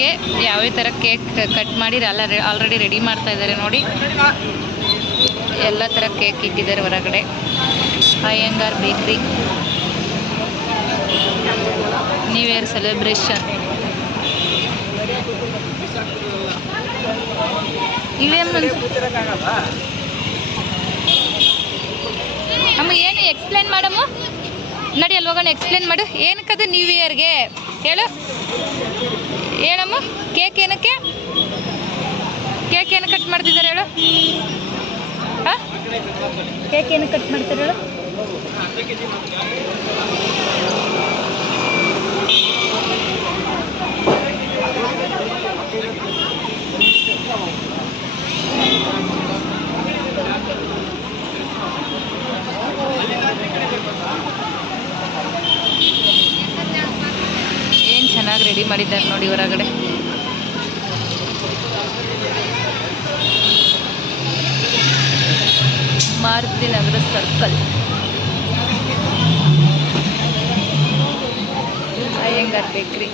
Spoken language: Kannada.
ಬರ್ತ್ಡೇಗೆ ಯಾವ ಥರ ಕೇಕ್ ಕಟ್ ಮಾಡಿ ಆಲ್ರೆಡಿ ರೆಡಿ ಮಾಡ್ತಾ ಇದ್ದಾರೆ ನೋಡಿ. ಎಲ್ಲ ಥರ ಕೇಕ್ ಇಟ್ಟಿದ್ದಾರೆ ಹೊರಗಡೆ. ಅಯ್ಯಂಗಾರ್ ಬೇಕ್ರಿ ನ್ಯೂ ಇಯರ್ ಸೆಲೆಬ್ರೇಷನ್. ಇವೇನು ಅಮ್ಮ ಏನು ಎಕ್ಸ್ಪ್ಲೇನ್ ಮಾಡಮ್ಮ, ನಡಿ ಅಲ್ಲಿ ಹೋಗೋಣ, ಎಕ್ಸ್ಪ್ಲೇನ್ ಮಾಡು. ಏನಕ್ಕದು ನ್ಯೂ ಇಯರ್ಗೆ ಹೇಳು, ಹೇಳಮ್ಮ. ಕೇಕ್ ಏನಕ್ಕೆ ಕಟ್ ಮಾಡ್ತಿದ್ದಾರೆ ಹೇಳು? ಹಾಂ, ಕೇಕ್ ಏನಕ್ಕೆ ಕಟ್ ಮಾಡ್ತಾರೆ ಹೇಳು? ಏನು ಚೆನ್ನಾಗಿ ರೆಡಿ ಮಾಡಿದ್ದಾರೆ ನೋಡಿ ಹೊರಗಡೆ. ಮಾರುತಿ ನಗರ ಸರ್ಕಲ್, ಅಯ್ಯಂಗಾರ್ ಬೇಕ್ರಿ.